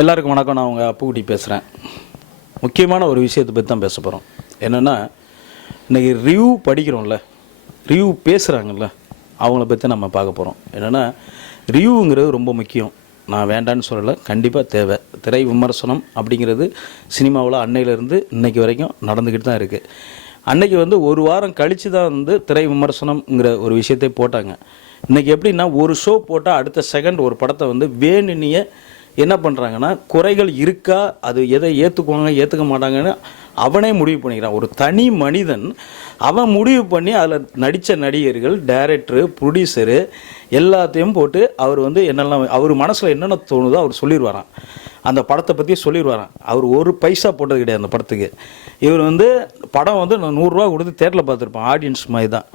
எல்லாருக்கும் வணக்கம். நான் உங்கள் அப்புக்குட்டி பேசுகிறேன் முக்கியமான ஒரு விஷயத்தை பற்றி தான் பேச போகிறோம் என்னென்னா இன்றைக்கி ரிவ்யூ படிக்கிறோம்ல. ரிவ்யூ பேசுகிறாங்கல்ல அவங்கள பற்றி நம்ம பார்க்க போகிறோம் என்னென்னா ரிவ்யூங்கிறது ரொம்ப முக்கியம். நான் வேண்டான்னு சொல்லலை. கண்டிப்பாக தேவை. திரை விமர்சனம் அப்படிங்கிறது சினிமாவில் அன்னையிலேருந்து இன்னைக்கு வரைக்கும் நடந்துக்கிட்டு தான் இருக்குது அன்னைக்கு வந்து ஒரு வாரம் கழித்து தான் வந்து திரை விமர்சனம்ங்கிற ஒரு விஷயத்தை போட்டாங்க. இன்றைக்கி எப்படின்னா ஒரு ஷோ போட்டால் அடுத்த செகண்ட் ஒரு படத்தை வந்து வேணுனியே என்ன பண்ணுறாங்கன்னா குறைகள் இருக்கா அது எதை ஏற்றுக்குவாங்க ஏற்றுக்க மாட்டாங்கன்னு அவனே முடிவு பண்ணிக்கிறான். ஒரு தனி மனிதன் அவன் முடிவு பண்ணி அதில் நடித்த நடிகர்கள் டைரக்டரு ப்ரொடியூசரு எல்லாத்தையும் போட்டு அவர் வந்து என்னெல்லாம் அவர் மனசில் என்னென்ன தோணுதோ அவர் சொல்லிடுவாராம். அந்த படத்தை பற்றி சொல்லிடுவாராம். அவர் ஒரு பைசா போட்டது கிடையாது அந்த படத்துக்கு. இவர் வந்து படம் வந்து நான் நூறுரூவா கொடுத்து தேட்டரில் பார்த்துருப்பான். ஆடியன்ஸ் மாதிரி தான்.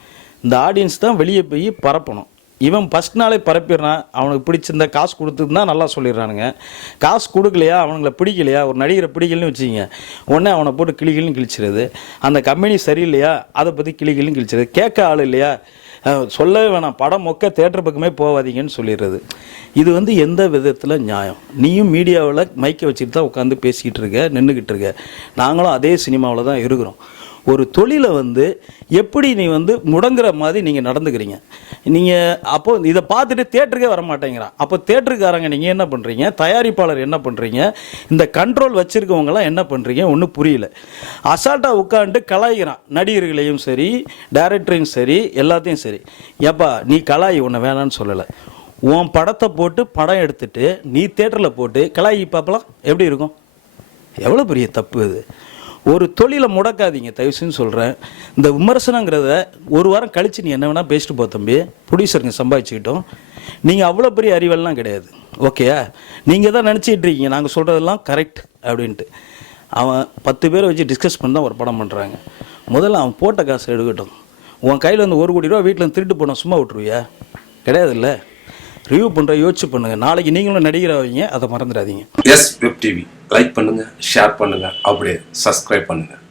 இந்த ஆடியன்ஸ் தான் வெளியே போய் பரப்பணும். இவன் ஃபஸ்ட் நாளே பரப்பிடுறான். அவனுக்கு பிடிச்சிருந்த காசு கொடுத்துருந்தா நல்லா சொல்லிடுறானுங்க. காசு கொடுக்கலையா? அவனுங்கள பிடிக்கலையா? ஒரு நடிகரை பிடிக்கலன்னு வச்சுக்கிங்க. உடனே அவனை போட்டு கிளிகிள்னு கிழிச்சிருது. அந்த கம்பெனி சரியில்லையா? அதை பற்றி கிளிகிள்னு கிழிச்சிருது. கேட்க ஆள் இல்லையா? சொல்லவே வேணாம். படம் மொக்க தேட்டர் பக்கமே போகாதீங்கன்னு சொல்லிடுறது. இது வந்து எந்த விதத்தில் நியாயம்? நீயும் மீடியாவில் மைக்கை வச்சுட்டு தான் உட்காந்து பேசிக்கிட்டு இருக்க நின்றுக்கிட்டு இருக்க. நாங்களும் அதே சினிமாவில் தான் இருக்கிறோம். ஒரு தொழிலை வந்து எப்படி நீ வந்து முடங்குற மாதிரி நீங்கள் நடந்துக்கிறீங்க. நீங்கள் அப்போது இதை பார்த்துட்டு தேட்டருக்கே வர மாட்டேங்கிறான் அப்போ தேட்டருக்காரங்க நீங்கள் என்ன பண்ணுறீங்க தயாரிப்பாளர் என்ன பண்ணுறீங்க இந்த கண்ட்ரோல் வச்சுருக்கவங்களாம் என்ன பண்ணுறீங்க ஒன்றும் புரியல. அசால்ட்டாக உட்காந்துட்டு கலாய்கிறான் நடிகர்களையும் சரி டேரக்டரையும் சரி எல்லாத்தையும் சரி. ஏப்பா நீ கலாய் உன்னை வேணான்னு சொல்லலை. உன் படத்தை போட்டு படம் எடுத்துட்டு நீ தேட்டரில் போட்டு கலாயி பார்ப்பலாம் எப்படி இருக்கும்? எவ்வளோ பெரிய தப்பு இது? ஒரு தொழிலை முடக்காதீங்க தயவுசுன்னு சொல்கிறேன் இந்த விமர்சனங்கிறத ஒரு வாரம் கழித்து நீ என்ன வேணால் பேசிட்டு போ தம்பி. ப்ரொடியூசருங்க சம்பாதிச்சுக்கிட்டோம். நீங்கள் அவ்வளோ பெரிய அறிவெல்லாம் கிடையாது. ஓகேயா நீங்கள் தான் நினச்சிட்டு இருக்கீங்க. நாங்கள் சொல்கிறதெல்லாம் கரெக்ட் அப்படின்ட்டு. அவன் பத்து பேரை வச்சு டிஸ்கஸ் பண்ணி தான் ஒரு படம் பண்ணுறாங்க முதல்ல அவன் போட்ட காசு எடுக்கட்டும். உன் கையில் வந்து ஒரு கோடி ரூபா வீட்டில் திருட்டு போனோம் சும்மா விட்டுருவியா? கிடையாதுல்ல. ரிவ்யூ பண்ணுற யோசிச்சு பண்ணுங்கள் நாளைக்கு நீங்களும் நடிகராவீங்க. அதை மறந்துடாதீங்க. எஸ் வெப் டிவி லைக் பண்ணுங்கள் ஷேர் பண்ணுங்கள் அப்படியே சப்ஸ்கிரைப் பண்ணுங்கள்